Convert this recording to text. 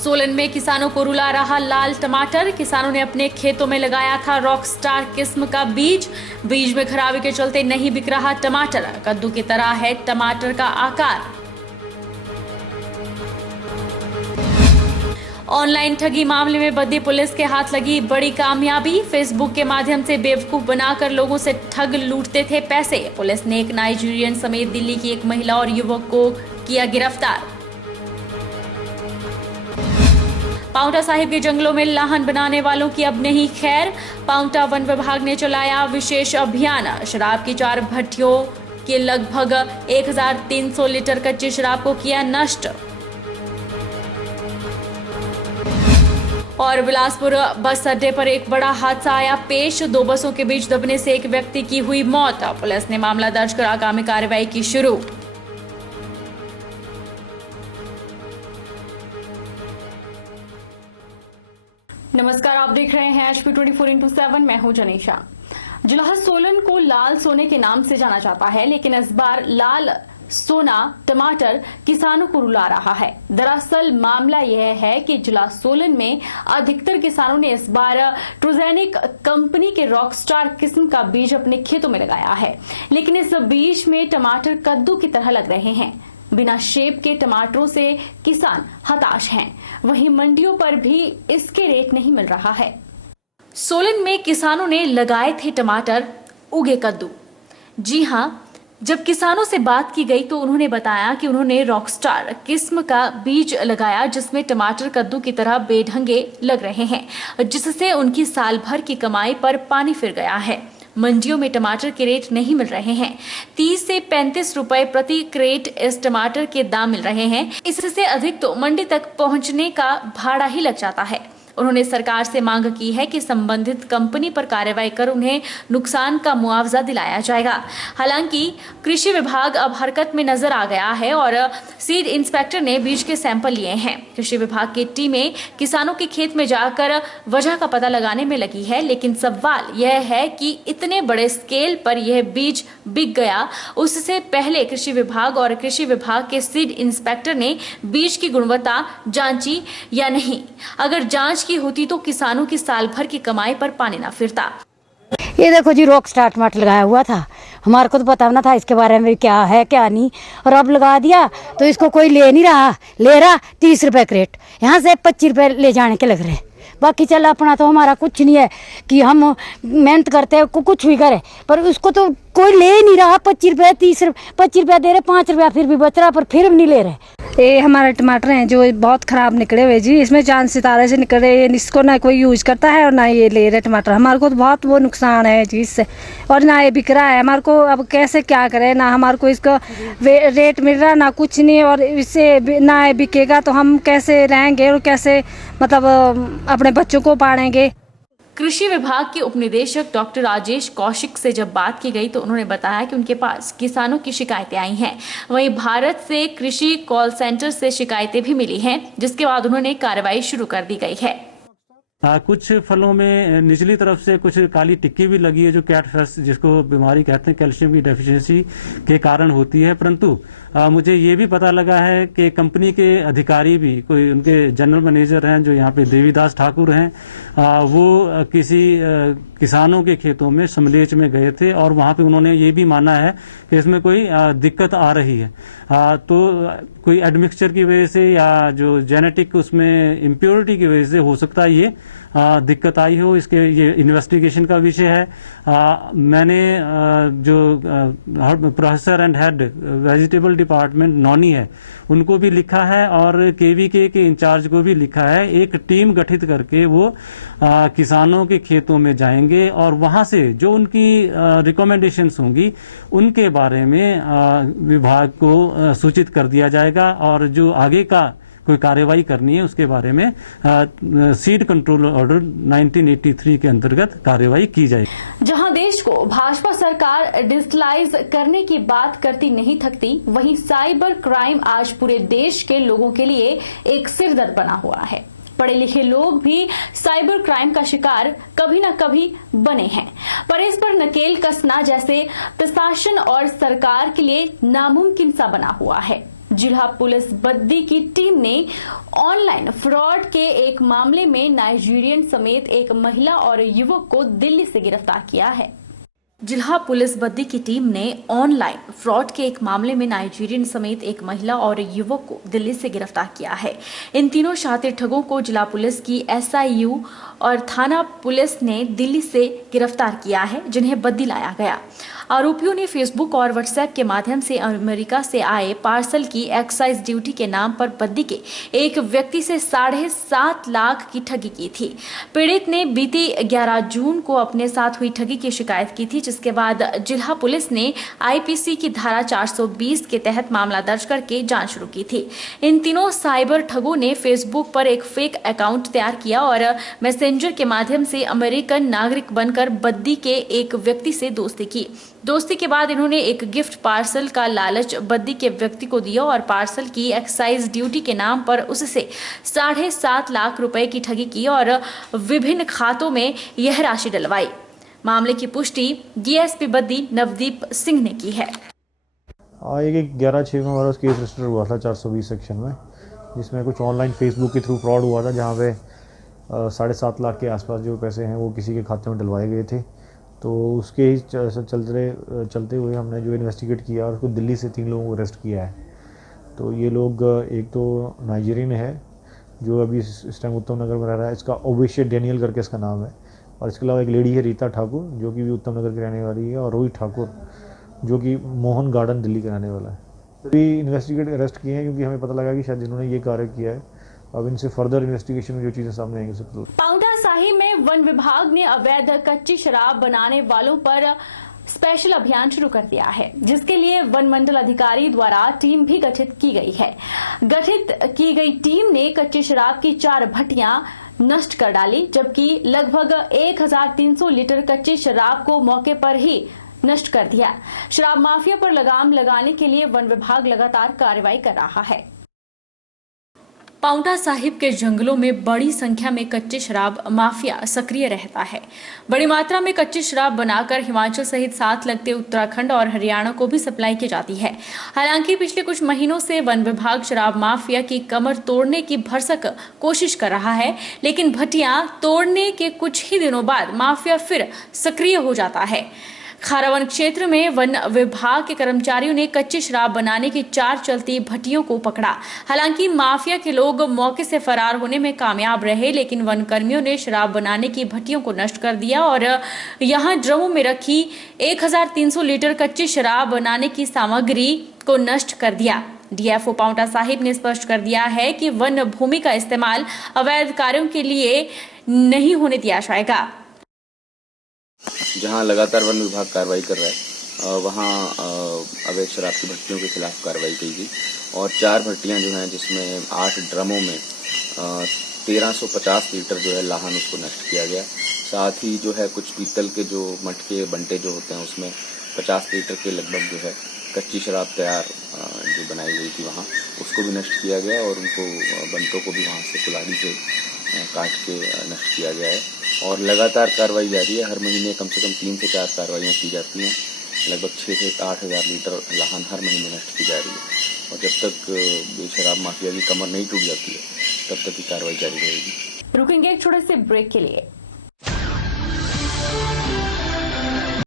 सोलन में किसानों को रुला रहा लाल टमाटर। किसानों ने अपने खेतों में लगाया था रॉकस्टार किस्म का बीज में खराबी के चलते नहीं बिक रहा टमाटर। कद्दू की तरह है टमाटर का आकार। ऑनलाइन ठगी मामले में बद्दी पुलिस के हाथ लगी बड़ी कामयाबी। फेसबुक के माध्यम से बेवकूफ बनाकर लोगों से ठग लूटते थे पैसे। पुलिस ने एक नाइजीरियन समेत दिल्ली की एक महिला और युवक को किया गिरफ्तार। पांवटा साहिब के जंगलों में लाहन बनाने वालों की अब नहीं खैर। पांवटा वन विभाग ने चलाया विशेष अभियान। शराब की 4 भट्टियों के लगभग 1300 लीटर कच्ची शराब को किया नष्ट। और बिलासपुर बस अड्डे पर एक बड़ा हादसा आया पेश। 2 बसों के बीच दबने से एक व्यक्ति की हुई मौत। पुलिस ने मामला दर्ज कर आगामी कार्रवाई की शुरू। नमस्कार, आप देख रहे हैं HP 24x7। मैं हूं जनीशा। जिला सोलन को लाल सोने के नाम से जाना जाता है, लेकिन इस बार लाल सोना टमाटर किसानों को रुला रहा है। दरअसल मामला यह है कि जिला सोलन में अधिकतर किसानों ने इस बार ट्रुजेनिक कंपनी के रॉकस्टार किस्म का बीज अपने खेतों में लगाया है, लेकिन इस बीज में टमाटर कद्दू की तरह लग रहे हैं। बिना शेप के टमाटरों से किसान हताश हैं। वहीं मंडियों पर भी इसके रेट नहीं मिल रहा है। सोलन में किसानों ने लगाए थे टमाटर, उगे कद्दू। जी हां, जब किसानों से बात की गई तो उन्होंने बताया कि उन्होंने रॉकस्टार किस्म का बीज लगाया जिसमें टमाटर कद्दू की तरह बेढंगे लग रहे हैं, जिससे उनकी साल भर की कमाई पर पानी फिर गया है। मंडियों में टमाटर के रेट नहीं मिल रहे हैं। 30 से 35 रुपए प्रति क्रेट इस टमाटर के दाम मिल रहे हैं। इससे अधिक तो मंडी तक पहुंचने का भाड़ा ही लग जाता है। उन्होंने सरकार से मांग की है कि संबंधित कंपनी पर कार्रवाई कर उन्हें नुकसान का मुआवजा दिलाया जाएगा। हालांकि कृषि विभाग अब हरकत में नजर आ गया है और सीड इंस्पेक्टर ने बीज के सैंपल लिए हैं। कृषि विभाग की टीमें किसानों के खेत में जाकर वजह का पता लगाने में लगी है, लेकिन सवाल यह है कि इतने बड़े स्केल पर यह बीज बिक गया, उससे पहले कृषि विभाग और कृषि विभाग के सीड इंस्पेक्टर ने बीज की गुणवत्ता जांची या नहीं। अगर जांच की होती तो किसानों की साल भर की कमाई पर पानी ना फिरता। ये देखो जी, रॉकस्टार टमाटर लगाया हुआ था। हमारे को तो पता ना था इसके बारे में क्या है क्या नहीं, और अब लगा दिया तो इसको कोई ले नहीं रहा। ले रहा 30 रुपए क्रेट, यहाँ से 25 रुपए ले जाने के लग रहे। बाकी चल अपना तो हमारा कुछ नहीं है कि हम मेहनत करते हैं कुछ भी करे, पर उसको तो कोई ले नहीं रहा। 25 रुपए 25 रुपया दे रहे, 5 रुपया फिर भी बच रहा, पर फिर भी नहीं ले रहे। ये हमारे टमाटर हैं जो बहुत खराब निकले हुए जी। इसमें चांद सितारे से निकल रहे, इसको ना कोई यूज करता है और ना ये ले रहे टमाटर। हमारे को तो बहुत वो नुकसान है जी इससे, और ना ये बिक रहा है। हमारे को अब कैसे क्या करें, ना हमारे को इसका रेट मिल रहा ना कुछ नहीं, और इससे ना ये बिकेगा तो हम कैसे रहेंगे और कैसे मतलब अपने बच्चों को पालेंगे। कृषि विभाग के उपनिदेशक डॉक्टर राजेश कौशिक से जब बात की गई तो उन्होंने बताया कि उनके पास किसानों की शिकायतें आई हैं। वहीं भारत से कृषि कॉल सेंटर से शिकायतें भी मिली हैं, जिसके बाद उन्होंने कार्रवाई शुरू कर दी गई है। कुछ फलों में निचली तरफ से कुछ काली टिक्की भी लगी है, जो कैटफिश जिसको बीमारी कहते हैं, कैल्शियम की डेफिशिएंसी के कारण होती है। परंतु मुझे ये भी पता लगा है कि कंपनी के अधिकारी भी, कोई उनके जनरल मैनेजर हैं जो यहाँ पे देवीदास ठाकुर हैं, वो किसी किसानों के खेतों में समलेच में गए थे और वहाँ पे उन्होंने ये भी माना है कि इसमें कोई दिक्कत आ रही है। तो कोई एडमिक्सचर की वजह से या जो जेनेटिक उसमें इम्प्योरिटी की वजह से हो सकता है ये दिक्कत आई हो। इसके ये इन्वेस्टिगेशन का विषय है। मैंने जो professor and head vegetable department नौनी है उनको भी लिखा है और केवीके के इंचार्ज को भी लिखा है। एक टीम गठित करके वो किसानों के खेतों में जाएंगे और वहां से जो उनकी रिकमेंडेशंस होंगी उनके बारे में विभाग को सूचित कर दिया जाएगा, और जो आगे का कोई कार्रवाई करनी है उसके बारे में सीड कंट्रोल ऑर्डर 1983 के अंतर्गत कार्रवाई की जाएगी। जहां देश को भाजपा सरकार डिजिटलाइज करने की बात करती नहीं थकती, वहीं साइबर क्राइम आज पूरे देश के लोगों के लिए एक सिरदर्द बना हुआ है। पढ़े लिखे लोग भी साइबर क्राइम का शिकार कभी न कभी बने हैं, पर इस पर नकेल कसना जैसे प्रशासन और सरकार के लिए नामुमकिन सा बना हुआ है। जिला पुलिस बद्दी की टीम ने ऑनलाइन फ्रॉड के एक मामले में नाइजीरियन समेत एक महिला और युवक को दिल्ली से गिरफ्तार किया है। जिला पुलिस बद्दी की टीम ने ऑनलाइन फ्रॉड के एक मामले में नाइजीरियन समेत एक महिला और युवक को दिल्ली से गिरफ्तार किया है। इन तीनों शातिर ठगों को जिला पुलिस की SIU और थाना पुलिस ने दिल्ली से गिरफ्तार किया है, जिन्हें बद्दी लाया गया। आरोपियों ने फेसबुक और व्हाट्सएप के माध्यम से अमेरिका से आए पार्सल की एक्साइज ड्यूटी के नाम पर बद्दी के एक व्यक्ति से 7.5 लाख की ठगी की थी। पीड़ित ने बीती 11 जून को अपने साथ हुई ठगी की शिकायत की थी, जिसके बाद जिला पुलिस ने IPC की धारा 420 के तहत मामला दर्ज करके जांच शुरू की थी। इन तीनों साइबर ठगों ने फेसबुक पर एक फेक अकाउंट तैयार किया और मैसेंजर के माध्यम से अमेरिकन नागरिक बनकर बद्दी के एक व्यक्ति से दोस्ती की। दोस्ती के बाद इन्होंने एक गिफ्ट पार्सल का लालच बद्दी के व्यक्ति को दिया और पार्सल की एक्साइज ड्यूटी के नाम पर उससे 7.5 लाख रुपए की ठगी की और विभिन्न खातों में यह राशि डलवाई। मामले की पुष्टि DSP बद्दी नवदीप सिंह ने की है। एक 11/6 में हमारा केस रजिस्टर हुआ था 420 सेक्शन में, जिसमें कुछ ऑनलाइन फेसबुक के थ्रू फ्रॉड हुआ था, जहाँ पे 7.5 लाख के आसपास जो पैसे हैं वो किसी के खाते में डलवाए गए थे। तो उसके ही चलते हुए हमने जो इन्वेस्टिगेट किया और उसको दिल्ली से 3 लोगों को अरेस्ट किया है। तो ये लोग, एक तो नाइजीरियन है जो अभी इस टाइम उत्तम नगर में रह रहा है, इसका ओबेशे डेनियल करके इसका नाम है, और इसके अलावा एक लेडी है रीता ठाकुर जो कि भी उत्तम नगर की रहने वाली है, और रोहित ठाकुर जो कि मोहन गार्डन दिल्ली का रहने वाला है। अभी इन्वेस्टिगेट अरेस्ट किए हैं क्योंकि हमें पता लगा कि शायद जिन्होंने ये कार्य किया है, अब इनसे फर्दर इन्वेस्टिगेशन में जो चीजें सामने आएंगी उसे पाउंटा साहिब में वन विभाग ने अवैध कच्ची शराब बनाने वालों पर स्पेशल अभियान शुरू कर दिया है, जिसके लिए वन मंडल अधिकारी द्वारा टीम भी गठित की गई है। गठित की गई टीम ने कच्ची शराब की 4 भट्टियां नष्ट कर डाली, जबकि लगभग 1300 लीटर कच्ची शराब को मौके पर ही नष्ट कर दिया। शराब माफिया पर लगाम लगाने के लिए वन विभाग लगातार कार्रवाई कर रहा है। पाउंटा साहिब के जंगलों में बड़ी संख्या में कच्ची शराब माफिया सक्रिय रहता है। बड़ी मात्रा में कच्ची शराब बनाकर हिमाचल सहित साथ लगते उत्तराखंड और हरियाणा को भी सप्लाई की जाती है। हालांकि पिछले कुछ महीनों से वन विभाग शराब माफिया की कमर तोड़ने की भरसक कोशिश कर रहा है, लेकिन भट्टियां तोड़ने के कुछ ही दिनों बाद माफिया फिर सक्रिय हो जाता है। खारावन क्षेत्र में वन विभाग के कर्मचारियों ने कच्ची शराब बनाने की 4 चलती भट्टियों को पकड़ा। हालांकि माफिया के लोग मौके से फरार होने में कामयाब रहे, लेकिन वन कर्मियों ने शराब बनाने की भट्टियों को नष्ट कर दिया और यहां ड्रमों में रखी 1300 लीटर कच्ची शराब बनाने की सामग्री को नष्ट कर दिया। DFO पाउंटा साहिब ने स्पष्ट कर दिया है कि वन भूमि का इस्तेमाल अवैध कार्यों के लिए नहीं होने दिया जाएगा। जहां लगातार वन विभाग कार्रवाई कर रहा है, वहां अवैध शराब की भट्टियों के खिलाफ कार्रवाई की गई और 4 भट्टियां जो हैं, जिसमें 8 ड्रमों में 1350 लीटर जो है लाहन उसको नष्ट किया गया। साथ ही जो है कुछ पीतल के जो मटके बंटे जो होते हैं उसमें 50 लीटर के लगभग जो है कच्ची शराब तैयार जो बनाई गई थी वहाँ उसको भी नष्ट किया गया और उनको बंटों को भी वहाँ से कुल्हाड़ी से काट के नष्ट किया गया है। और लगातार कार्रवाई जारी है। हर महीने कम से कम 3 से 4 कार्रवाइयाँ की जाती हैं। लगभग 6 से 8 हज़ार लीटर लाहन हर महीने नष्ट की जा रही है और जब तक शराब माफिया की कमर नहीं टूट जाती है तब तक की कार्रवाई जारी रहेगी। रुकेंगे एक छोटे से ब्रेक के लिए।